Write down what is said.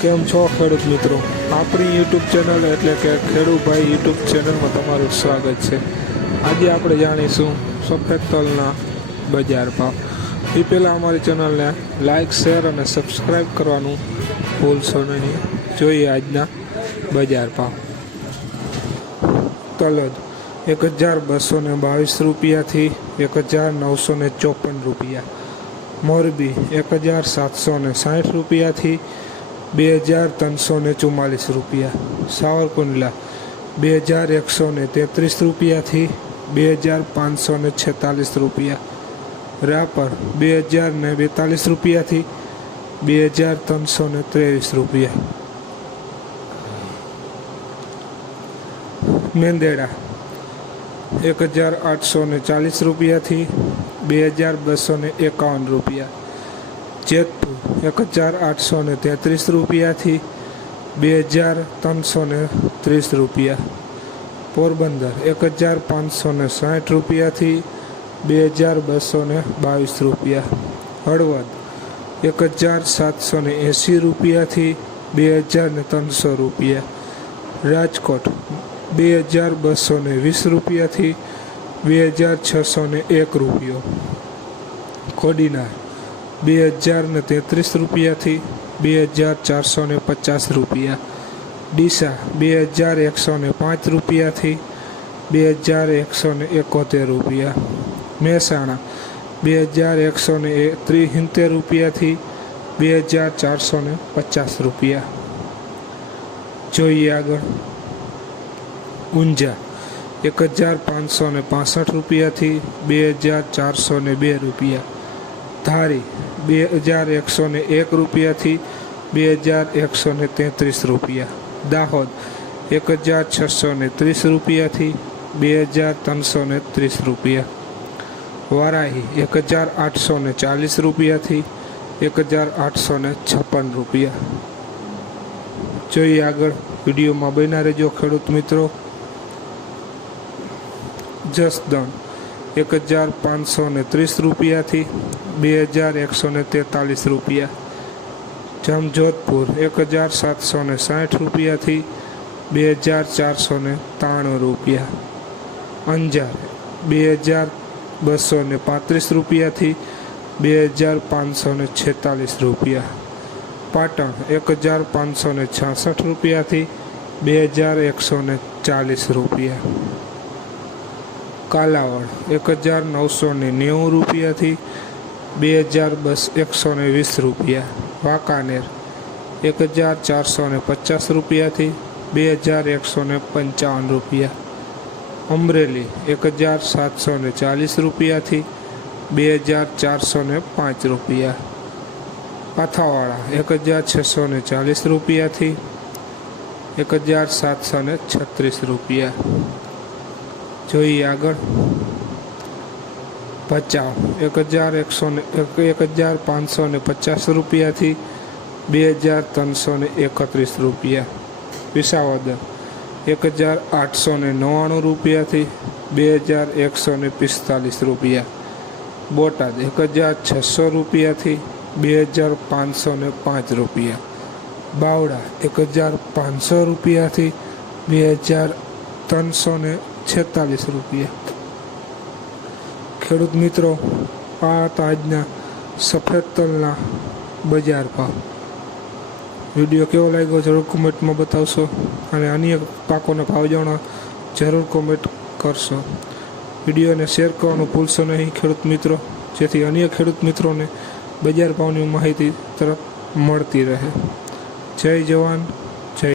કેમ છો ખેડૂત મિત્રો? આપણી યુટ્યુબ ચેનલ એટલે કે ખેડૂભાઈ યુટ્યુબ ચેનલમાં તમારું સ્વાગત છે. આજે આપણે જાણીશું સફેદ તલના બજાર ભાવ. એ પહેલાં અમારી ચેનલને લાઇક શેર અને સબસ્ક્રાઈબ કરવાનું ભૂલશો નહીં. જોઈએ આજના બજાર ભાવ. તલદ એક હજાર બસો ને બાવીસ રૂપિયાથી એક હજાર નવસો ને ચોપન રૂપિયા. મોરબી એક હજાર સાતસો ને સાઠ રૂપિયાથી બે હજાર ત્રણસો ને ચુમ્માલીસ રૂપિયા. સાવરકુંડલા, બે હજાર એકસો ને તેત્રીસ રૂપિયાથી બે હજાર પાંચસો ને છેતાલીસ રૂપિયા. રાપર, બે હજાર ને બેતાલીસ રૂપિયાથી બે હજાર ત્રણસો ને ત્રેવીસ રૂપિયા. મેંદેડા, એક હજાર આઠસો ને ચાલીસ રૂપિયાથી બે હજાર બસો ને એકાવન રૂપિયા. જેતપુર એક હજાર આઠસો ને તેત્રીસ રૂપિયાથી બે હજાર ત્રણસો ને ત્રીસ રૂપિયા. પોરબંદર એક હજાર પાંચસો ને સાઠ રૂપિયાથી બે હજાર બસો ને બાવીસ રૂપિયા. હળવદ એક હજાર સાતસો ને એંસી રૂપિયાથી બે હજાર ને ત્રણસો રૂપિયા. રાજકોટ બે હજાર બસો ને વીસ રૂપિયાથી બે હજાર છસો ને એક રૂપિયો. કોડીનાર બે હજાર ને તેત્રીસ રૂપિયાથી બે હજાર ચારસો ને પચાસ રૂપિયા. ડીસા બે હજાર એકસો ને પાંચ રૂપિયાથી બે હજાર એકસો ને એકોતેર રૂપિયા. મહેસાણા બે હજાર એકસો ને ત્રિસિત્તેર રૂપિયાથી બે હજાર ચારસો ને પચાસ રૂપિયા. જોઈએ આગળ. ઊંઝા એક હજાર પાંચસો ને પાસઠ રૂપિયાથી બે હજાર ચારસો ને બે રૂપિયા. ધારી બે હજાર એકસો ને એક રૂપિયાથી બે હજાર એકસો ને તેત્રીસ રૂપિયા. દાહોદ એક હજાર છસો ને ત્રીસ રૂપિયાથી બે હજાર ત્રણસો ને ત્રીસ રૂપિયા. વારાહી એક હજાર આઠસો ને ચાલીસ રૂપિયાથી એક હજાર આઠસો ને છપ્પન રૂપિયા. જોઈએ આગળ વિડીયોમાં બન્યા રહેજો, ખેડૂત મિત્રો. જસદણ એક હજાર પાંચસો ને ત્રીસ રૂપિયાથી બે હજાર એકસો ને તેતાલીસ રૂપિયા. જમજોધપુર એક હજાર સાતસો ને સાઠ રૂપિયાથી બે હજાર ચારસો ને ત્રાણું રૂપિયા. અંજાર બે હજાર બસો ને પાંત્રીસ રૂપિયાથી બે હજાર પાંચસો ને છેતાલીસ રૂપિયા. પાટણ એક હજાર પાંચસો ને છાસઠ રૂપિયાથી બે હજાર એકસો ને ચાલીસ રૂપિયા. કાલાવડ એક હજાર નવસો ને નેવું રૂપિયાથી બે હજાર બસ એકસો ને વીસ રૂપિયા. વાંકાનેર એક હજાર ચારસો ને પચાસ રૂપિયાથી બે હજાર એકસો ને પંચાવન રૂપિયા. અમરેલી એક હજાર સાતસો ને ચાલીસ રૂપિયાથી બે હજાર ચારસો ને પાંચ રૂપિયા. પાથાવાળા એક હજાર છસો ને ચાલીસ રૂપિયાથી એક હજાર સાતસો ને છત્રીસ રૂપિયા. જોઈએ આગળ. ભચાઉ એક હજાર એકસો ને, એક હજાર પાંચસો ને પચાસ રૂપિયાથી બે હજાર ત્રણસો ને એકત્રીસ રૂપિયા. વિસાવદર એક હજાર આઠસો ને નવ્વાણું રૂપિયાથી બે હજાર એકસો ને પિસ્તાલીસ રૂપિયા. બોટાદ એક હજાર છસો રૂપિયાથી બે હજાર પાંચસો ને પાંચ રૂપિયા. બાવડા એક હજાર પાંચસો રૂપિયાથી બે હજાર ત્રણસો ને છેતાલીસ રૂપિયા. ખેડૂત મિત્રો આ હતા આજના સફેદ તલના બજાર ભાવ. વીડિયો કેવો લાગ્યો જરૂર કોમેન્ટમાં બતાવશો અને અન્ય પાકોના ભાવ જાણવા જરૂર કોમેન્ટ કરશો. વિડીયોને શેર કરવાનું ભૂલશો નહીં ખેડૂત મિત્રો, જેથી અન્ય ખેડૂત મિત્રોને બજાર ભાવની માહિતી તરફ મળતી રહે. જય જવાન.